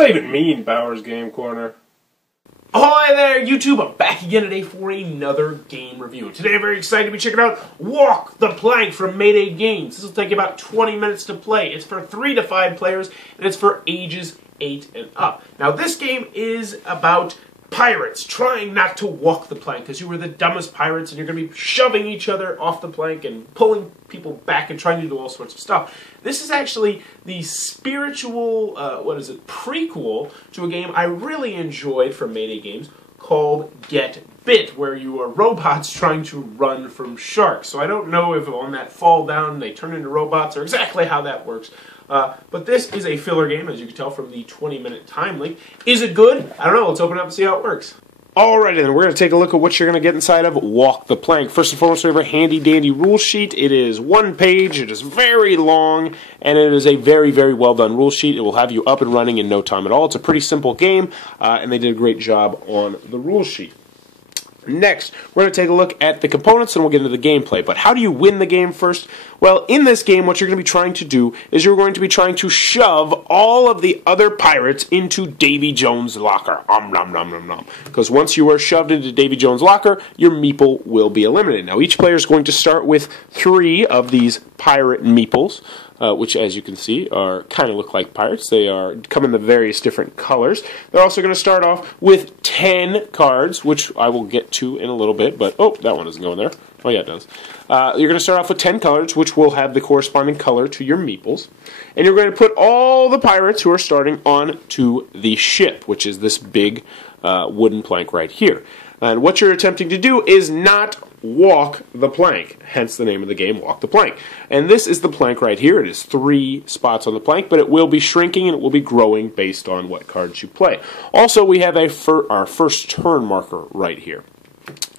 that even mean, Bowers Game Corner? Ahoy there, YouTube! I'm back again today for another game review. Today I'm very excited to be checking out Walk the Plank from Mayday Games. This will take about 20 minutes to play. It's for 3 to 5 players, and it's for ages 8 and up. Now this game is about pirates trying not to walk the plank, because you are the dumbest pirates and you're going to be shoving each other off the plank and pulling people back and trying to do all sorts of stuff. This is actually the spiritual, prequel to a game I really enjoyed from Mayday Games called Get Bit, where you are robots trying to run from sharks. So I don't know if on that fall down they turn into robots or exactly how that works. But this is a filler game, as you can tell from the 20-minute time link. Is it good? I don't know. Let's open it up and see how it works. Alrighty then, we're going to take a look at what you're going to get inside of Walk the Plank. First and foremost, we have a handy-dandy rule sheet. It is 1 page, it is very long, and it is a very, very well-done rule sheet. It will have you up and running in no time at all. It's a pretty simple game, and they did a great job on the rule sheet. Next, we're going to take a look at the components and we'll get into the gameplay. But how do you win the game first? Well, in this game, what you're going to be trying to do is you're going to be trying to shove all of the other pirates into Davy Jones' locker. Nom nom nom nom. Because once you are shoved into Davy Jones' locker, your meeple will be eliminated. Now, each player is going to start with 3 of these pirate meeples. Which, as you can see, kind of look like pirates. They come in the various different colors. They're also going to start off with 10 cards, which I will get to in a little bit. But oh, that one doesn't go in there. Oh yeah, it does. You're going to start off with 10 cards, which will have the corresponding color to your meeples, and you're going to put all the pirates who are starting onto the ship, which is this big wooden plank right here. And what you're attempting to do is not walk the plank, hence the name of the game, Walk the Plank. And this is the plank right here. It is 3 spots on the plank, but it will be shrinking and it will be growing based on what cards you play. Also, we have our first turn marker right here.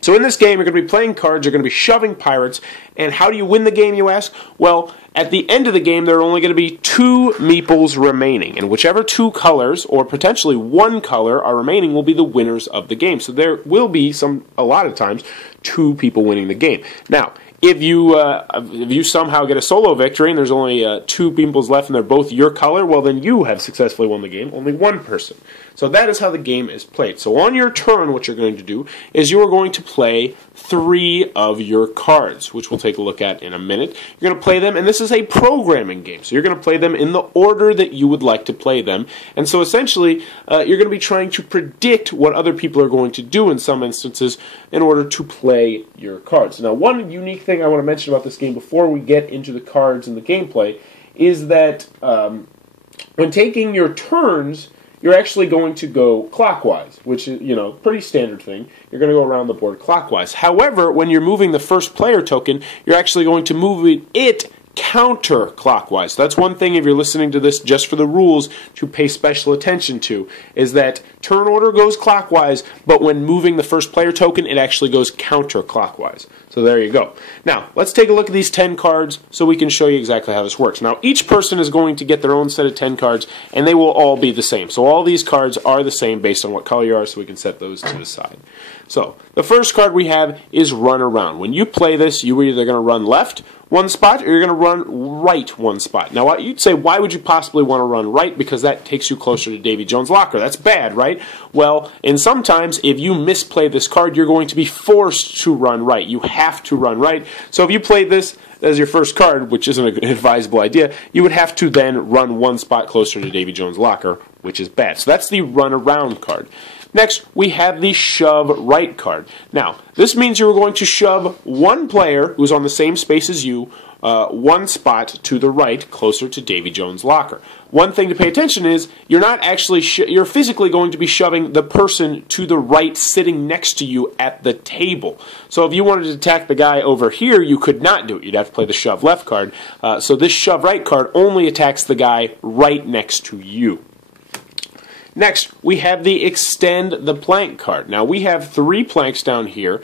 So in this game, you're going to be playing cards, you're going to be shoving pirates, and how do you win the game, you ask? Well, at the end of the game, there are only going to be 2 meeples remaining, and whichever 2 colors, or potentially 1 color, are remaining will be the winners of the game. So there will be, a lot of times, 2 people winning the game. Now, if you somehow get a solo victory and there's only 2 meeples left and they're both your color, well then you have successfully won the game, only 1 person. So that is how the game is played. So on your turn, what you're going to do is you are going to play 3 of your cards, which we'll take a look at in a minute. You're going to play them, and this is a programming game, so you're going to play them in the order that you would like to play them. And so essentially, you're going to be trying to predict what other people are going to do in some instances in order to play your cards. Now, one unique thing I want to mention about this game before we get into the cards and the gameplay is that when taking your turns, you're actually going to go clockwise, which is, pretty standard thing. You're going to go around the board clockwise. However, when you're moving the first player token, you're actually going to move it counterclockwise. So that's one thing, if you're listening to this just for the rules, to pay special attention to, is that turn order goes clockwise, but when moving the first player token, it actually goes counterclockwise. So there you go. Now, let's take a look at these 10 cards so we can show you exactly how this works. Now, each person is going to get their own set of 10 cards, and they will all be the same. So all these cards are the same based on what color you are, so we can set those to the side. So, the first card we have is Run Around. When you play this, you are either going to run left 1 spot, or you're going to run right 1 spot. Now, you'd say, why would you possibly want to run right? Because that takes you closer to Davy Jones' locker. That's bad, right? Well, and sometimes, if you misplay this card, you're going to be forced to run right. You have to run right. So if you play this as your first card, which isn't an advisable idea, you would have to then run 1 spot closer to Davy Jones' locker, which is bad. So that's the Run Around card. Next, we have the Shove Right card. Now, this means you're going to shove 1 player who's on the same space as you 1 spot to the right, closer to Davy Jones' locker. One thing to pay attention is you're not actually you're physically going to be shoving the person to the right sitting next to you at the table. So if you wanted to attack the guy over here, you could not do it. You'd have to play the Shove Left card. So this Shove Right card only attacks the guy right next to you. Next, we have the Extend the Plank card. Now, we have 3 planks down here,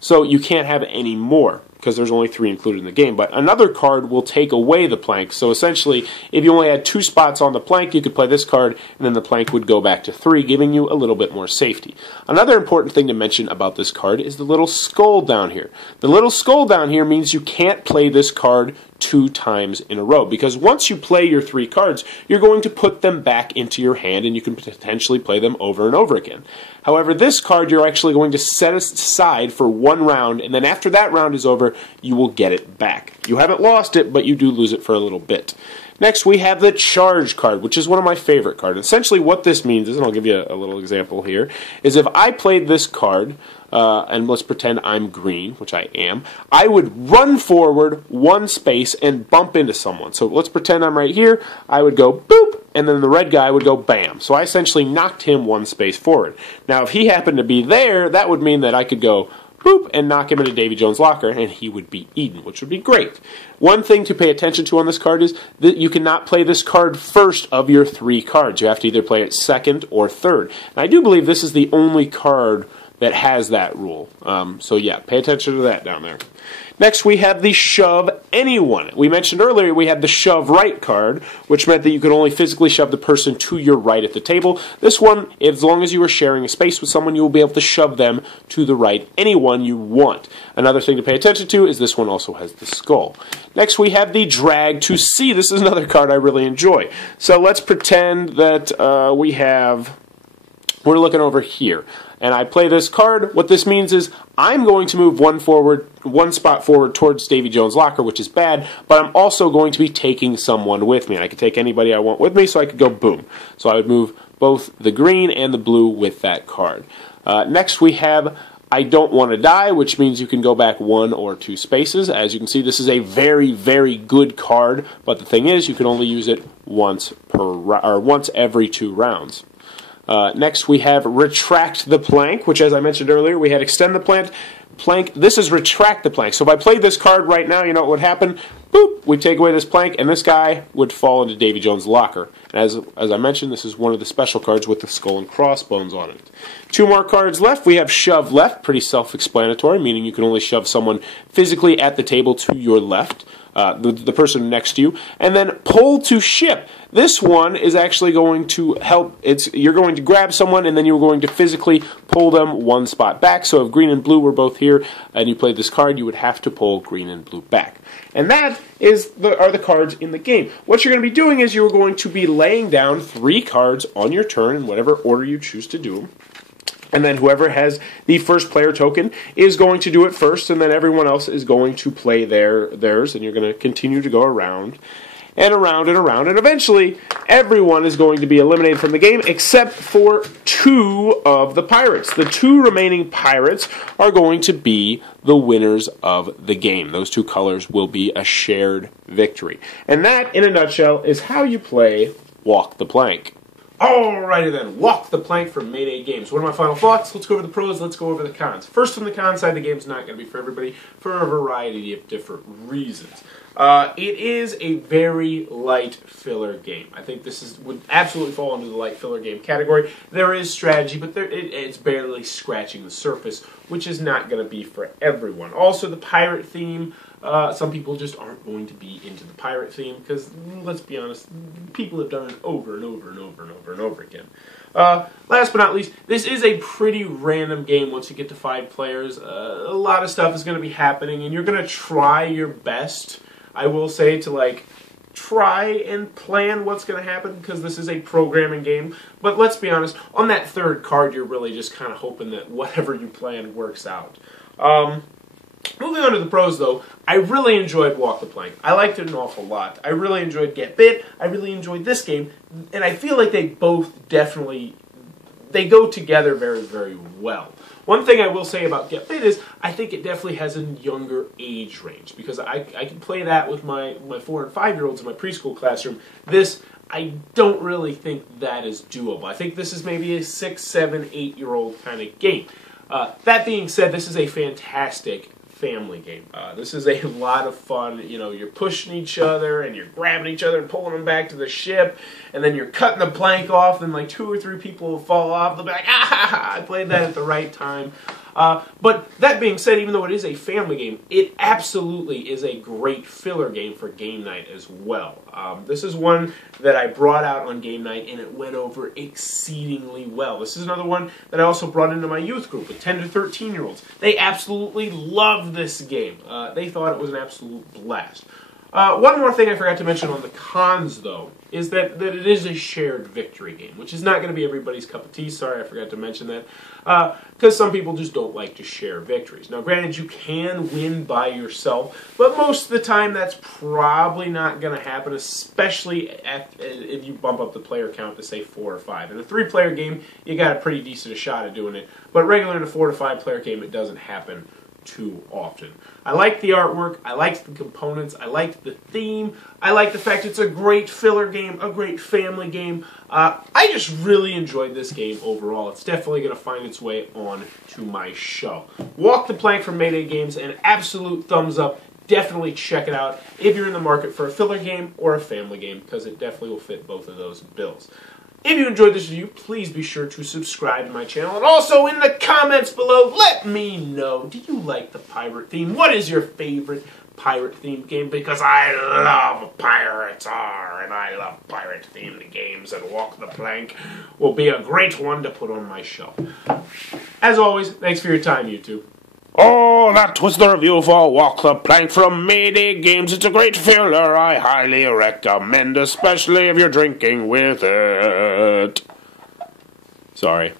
so you can't have any more, because there's only 3 included in the game. But another card will take away the plank. So essentially, if you only had 2 spots on the plank, you could play this card, and then the plank would go back to 3, giving you a little bit more safety. Another important thing to mention about this card is the little skull down here. The little skull down here means you can't play this card 2 times in a row, because once you play your 3 cards, you're going to put them back into your hand and you can potentially play them over and over again. However, this card you're actually going to set aside for 1 round, and then after that round is over, you will get it back. You haven't lost it, but you do lose it for a little bit. Next, we have the Charge card, which is one of my favorite cards. Essentially, what this means is, and I'll give you a little example here, is if I played this card, and let's pretend I'm green, which I am, I would run forward 1 space and bump into someone. So let's pretend I'm right here. I would go boop, and then the red guy would go bam. So I essentially knocked him 1 space forward. Now, if he happened to be there, that would mean that I could go boop, and knock him into Davy Jones' locker, and he would be eaten, which would be great. One thing to pay attention to on this card is that you cannot play this card first of your 3 cards. You have to either play it second or third. And I do believe this is the only card that has that rule. So yeah, pay attention to that down there. Next, we have the Shove Anyone. We mentioned earlier we had the Shove Right card, which meant that you could only physically shove the person to your right at the table. This one, as long as you are sharing a space with someone, you will be able to shove them to the right anyone you want. Another thing to pay attention to is this one also has the skull. Next, we have the Drag to See. This is another card I really enjoy. So let's pretend that we're looking over here, and I play this card. What this means is I'm going to move 1 spot forward towards Davy Jones' locker, which is bad, but I'm also going to be taking someone with me. And I could take anybody I want with me, so I could go boom. So I would move both the green and the blue with that card. Next, we have I Don't Want to Die, which means you can go back 1 or 2 spaces. As you can see, this is a very, very good card, but the thing is, you can only use it once every 2 rounds. Next, we have Retract the Plank, which, as I mentioned earlier, we had Extend the Plank. This is Retract the Plank. So if I played this card right now, you know what would happen? Boop! We'd take away this plank, and this guy would fall into Davy Jones' locker. And as I mentioned, this is one of the special cards with the skull and crossbones on it. 2 more cards left. We have Shove Left, pretty self-explanatory, meaning you can only shove someone physically at the table to your left. The person next to you, and then Pull to Ship. This one is actually going to help. You're going to grab someone, and then you're going to physically pull them 1 spot back. So if green and blue were both here, and you played this card, you would have to pull green and blue back. And that are the cards in the game. What you're going to be doing is you're going to be laying down 3 cards on your turn in whatever order you choose to do them. And then whoever has the first player token is going to do it first, and then everyone else is going to play theirs, and you're going to continue to go around and around and around, and eventually everyone is going to be eliminated from the game except for 2 of the pirates. The 2 remaining pirates are going to be the winners of the game. Those 2 colors will be a shared victory. And that, in a nutshell, is how you play Walk the Plank. Alrighty then, Walk the Plank from Mayday Games. What are my final thoughts? Let's go over the pros, let's go over the cons. First, from the con side, the game's not going to be for everybody for a variety of different reasons. It is a very light filler game. I think this would absolutely fall into the light filler game category. There is strategy, but it's barely scratching the surface, which is not going to be for everyone. Also, the pirate theme. Some people just aren't going to be into the pirate theme because, let's be honest, people have done it over and over and over and over and over again. Last but not least, this is a pretty random game once you get to 5 players. A lot of stuff is going to be happening, and you're going to try your best, I will say, to try and plan what's going to happen because this is a programming game. But let's be honest, on that 3rd card, you're really just kind of hoping that whatever you plan works out. Moving on to the pros, though, I really enjoyed Walk the Plank. I liked it an awful lot. I really enjoyed Get Bit. I really enjoyed this game. And I feel like they both they go together very, very well. One thing I will say about Get Bit is I think it definitely has a younger age range because I can play that with my 4 and 5-year-olds in my preschool classroom. This, I don't really think that is doable. I think this is maybe a 6, 7, 8-year-old kind of game. That being said, this is a fantastic family game. This is a lot of fun. You know, you're pushing each other and you're grabbing each other and pulling them back to the ship, and then you're cutting the plank off, and like 2 or 3 people will fall off. They'll be like, ah, ha, ha, I played that at the right time. But that being said, even though it is a family game, it absolutely is a great filler game for game night as well. This is one that I brought out on game night, and it went over exceedingly well. This is another one that I also brought into my youth group with 10 to 13-year-olds. They absolutely loved this game. They thought it was an absolute blast. One more thing I forgot to mention on the cons, though, is that it is a shared victory game, which is not going to be everybody's cup of tea. Sorry, I forgot to mention that. Because some people just don't like to share victories. Now, granted, you can win by yourself, but most of the time that's probably not going to happen, especially if you bump up the player count to, say, 4 or 5. In a 3-player game, you got a pretty decent shot at doing it, but regular in a 4 to 5 player game, it doesn't happen too often. I like the artwork, I like the components, I like the theme, I like the fact it's a great filler game, a great family game. I just really enjoyed this game overall. It's definitely going to find its way on to my show. Walk the Plank from Mayday Games, an absolute thumbs up. Definitely check it out if you're in the market for a filler game or a family game, because it definitely will fit both of those bills. If you enjoyed this review, please be sure to subscribe to my channel. And also in the comments below, let me know, do you like the pirate theme? What is your favorite pirate-themed game? Because I love Pirates R, and I love pirate-themed games, and Walk the Plank will be a great one to put on my shelf. As always, thanks for your time, YouTube. Oh, that was the review for Walk the Plank from Mayday Games. It's a great filler I highly recommend, especially if you're drinking with it. Sorry.